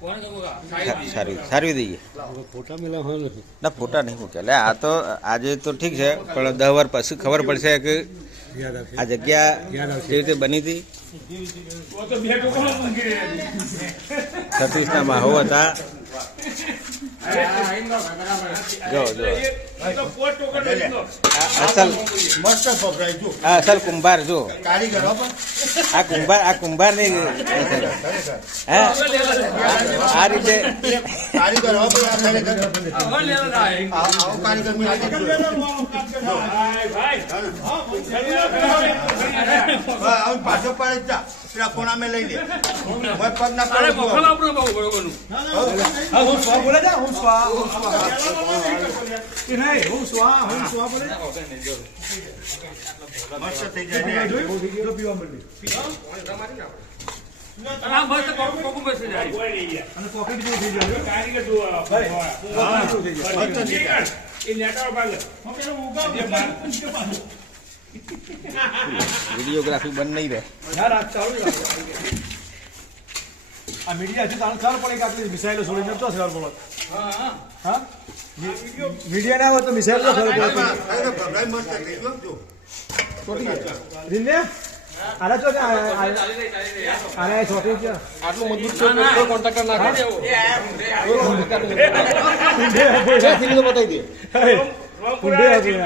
સારી સારી દઈએ ના ફોટા નહીં મૂક્યા એટલે આ તો આજે તો ઠીક છે પણ 10 વાર પછી ખબર પડશે કે આ જગ્યા જે રીતે બની હતી 36ના માહો હતા જો અસલ કુંભાર જો આ કુંભાર ની આ રીતે પાછો પડે કોણા મેં લઈ લે પગ ના વિડીયોગ્રાફી બંધ નહીં રહે આ મીડિયા હજી તાણ ખબર પડે કે આટલી મિસાઇલો છોડીને તો ખબર પડે હા મીડિયા ના હોય તો મિસાઇલ તો ખબર પડે રીને આના જો આના છોટી છે આટલું મજબૂત છે તો કોન્ટ્રાક્ટર નાખે તો બતાવી દે કુંડે આપી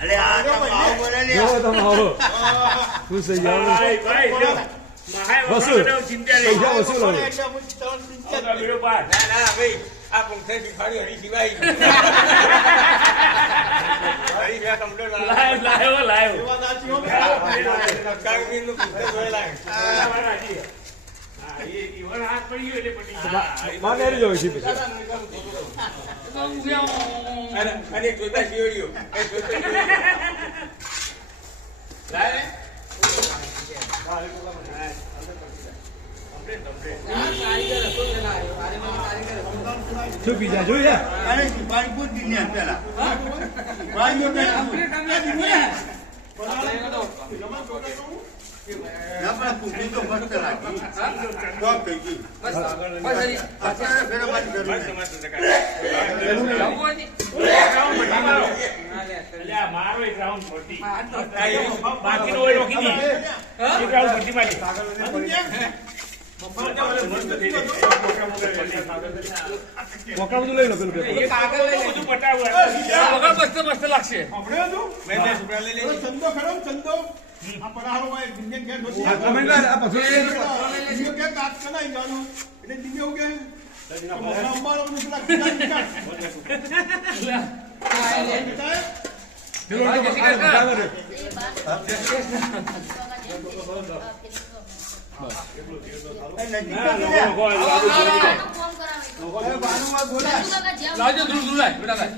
અરે આ તો આવો બોલે લે જો તમે આવો ખુશ થઈ જાવ ભાઈ વસૂલ ચિંતા લે વસૂલ લો ના ભાઈ આ પંખે શીખાડી હરી શિવાય હરી બે કમ્પ્લીટ લાઈવ કાગની નું પુસ્તક જોઈ લાગે ઈવન હાથ પડી ગયો એટલે પડી માને રે જો છે અને જોતા જીવડ્યો લાય શું પીજા જોયા અરે પાણી પૂછ દીને પેલા પાણી મે આપણા પૂછી તો મસ્ત લાગી ટોપ થઈ ગઈ બસ અત્યારે ફેરવાની જરૂર છે મારો એક રાઉન્ડ ફોર્ટી બાકીનો ઓય રોકી દી એક રાઉન્ડ ફોર્ટી મારી મોકળા બધું લઈ લો પેલું એક આગળ લઈ બધું પટાવું વગર મસ્ત લાગશે આપણે હતું મેં સુપરા લઈ લે ચંદો ખરો ચંદો આ પડારો ભાઈ બિંગન કે નોસી આ કમેન્ટ આ પછો લે કે કાટ કનાઈ જાનો એટલે દીને હો કે અમારો મુસલા કિતા લાજો ધ્રુવ લાય બેટા લાય